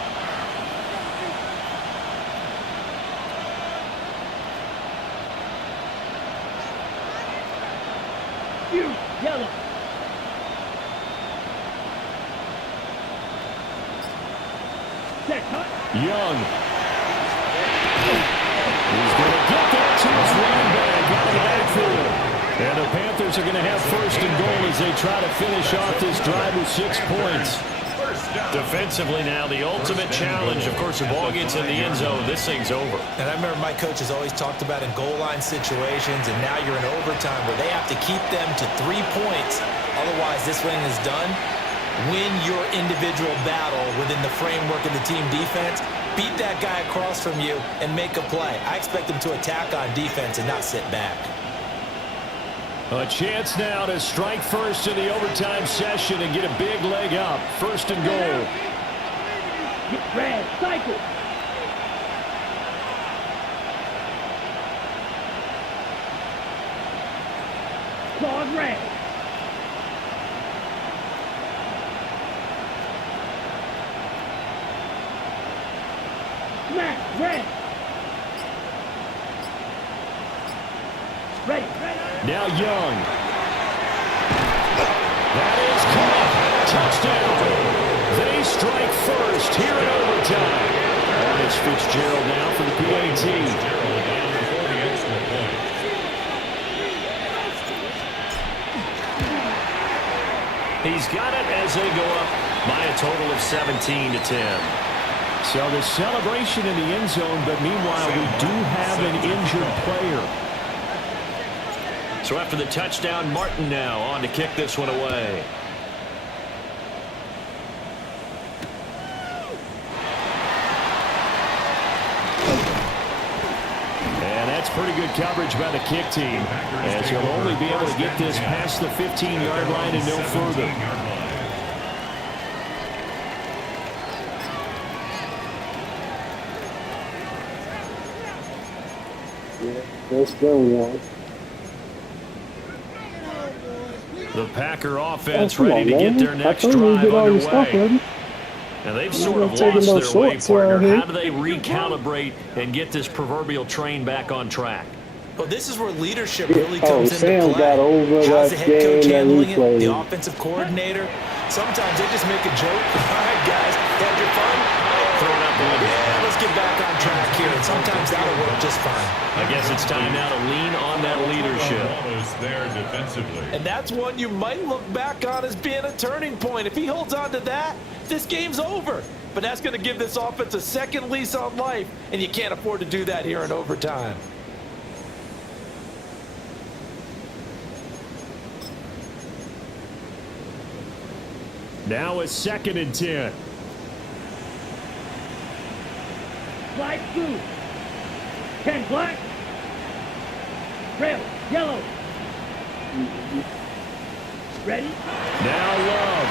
You. Yellow. Set. Hut. Young. He's going to get that to his running back out of the backfield. And the Panthers are going to have 1st and goal as they try to finish off this drive with 6 points. Defensively now, the ultimate challenge. Of course, the ball gets in the end zone, this thing's over. And I remember my coaches always talked about in goal line situations, and now you're in overtime where they have to keep them to 3 points. Otherwise, this thing is done. Win your individual battle within the framework of the team defense. Beat that guy across from you and make a play. I expect them to attack on defense and not sit back. A chance now to strike first in the overtime session and get a big leg up. 1st and goal. Get red. Cycle. Claws red. Smash. Red. Now Young. That is caught. Touchdown. They strike first here in overtime. And it's Fitzgerald now for the PAT. Fitzgerald down before the extra point. He's got it as they go up by a total of 17-10. So the celebration in the end zone, but meanwhile we do have an injured player. So after the touchdown, Martin now on to kick this one away. And that's pretty good coverage by the kick team, as he'll only be able to get this past the 15-yard line and no further. Let's go, one. The Packer offense Come ready on, to get man. their I next told you to drive get all your stuff underway. ready. Now they've You're sort of not taking lost no their way, shorts around partner. here. How do they recalibrate and get this proverbial train back on track? Well, this is where leadership really comes into Sam play. got over How's that the head coach game that handling we it? played. The offensive coordinator. Sometimes they just make a joke. All right, guys, had your fun? Throw it out the window. Yeah, let's get back on track here. And sometimes that'll work just fine. I guess it's time now to lean on that leadership. Almost there defensively. And that's one you might look back on as being a turning point. If he holds on to that, this game's over. But that's going to give this offense a second lease on life, and you can't afford to do that here in overtime. Now it's 2nd and 10. Slide through. 10 black. Red, yellow. Ready? Now Love.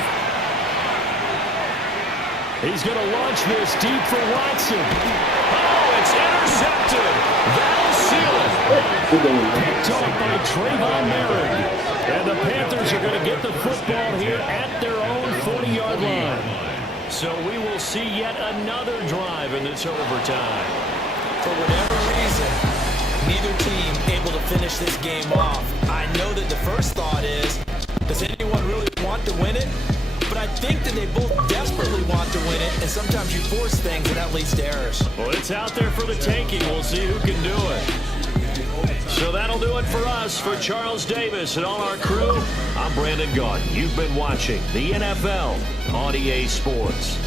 He's going to launch this deep for Watson. Oh, it's intercepted. That'll seal it. Picked off by Trayvon Merrick. And the Panthers are going to get the football here at their own 40-yard line. So we will see yet another drive in this overtime. For whatever reason, neither team able to finish this game off. I know that the first thought is, does anyone really want to win it? But I think that they both desperately want to win it, and sometimes you force things, and that leads to errors. Well, it's out there for the taking. We'll see who can do it. So that'll do it for us. For Charles Davis and all our crew, I'm Brandon Gaudin. You've been watching the NFL on EA Sports.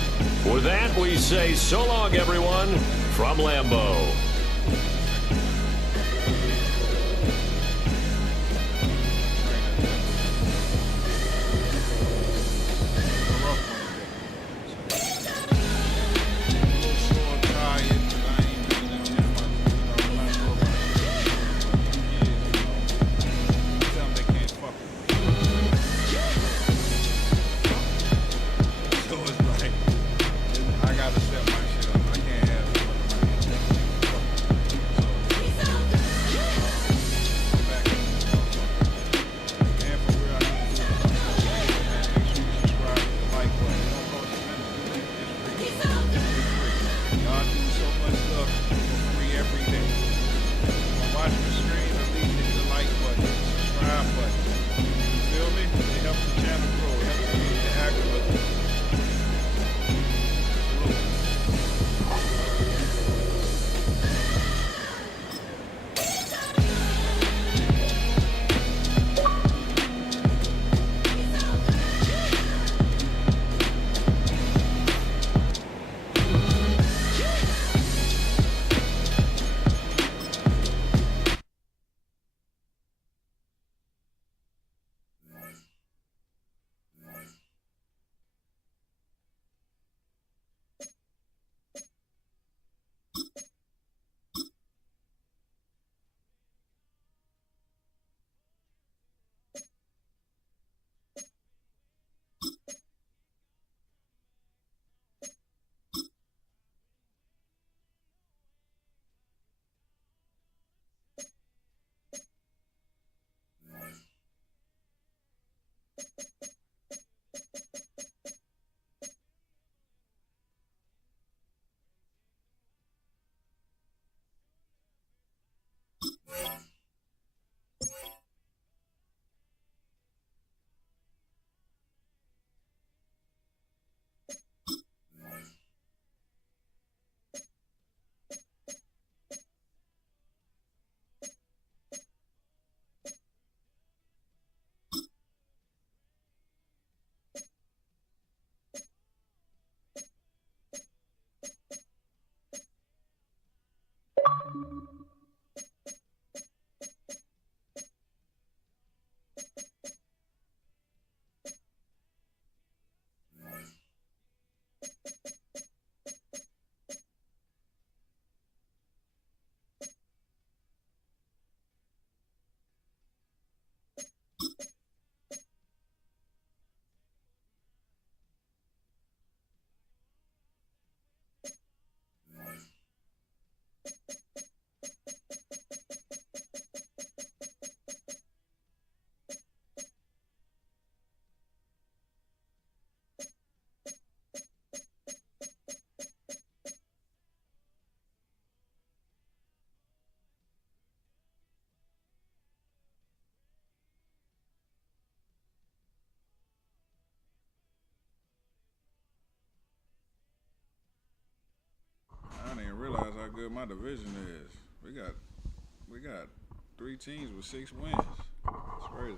With that, we say so long, everyone, from Lambeau. good my division is. We got 3 teams with 6 wins. It's crazy.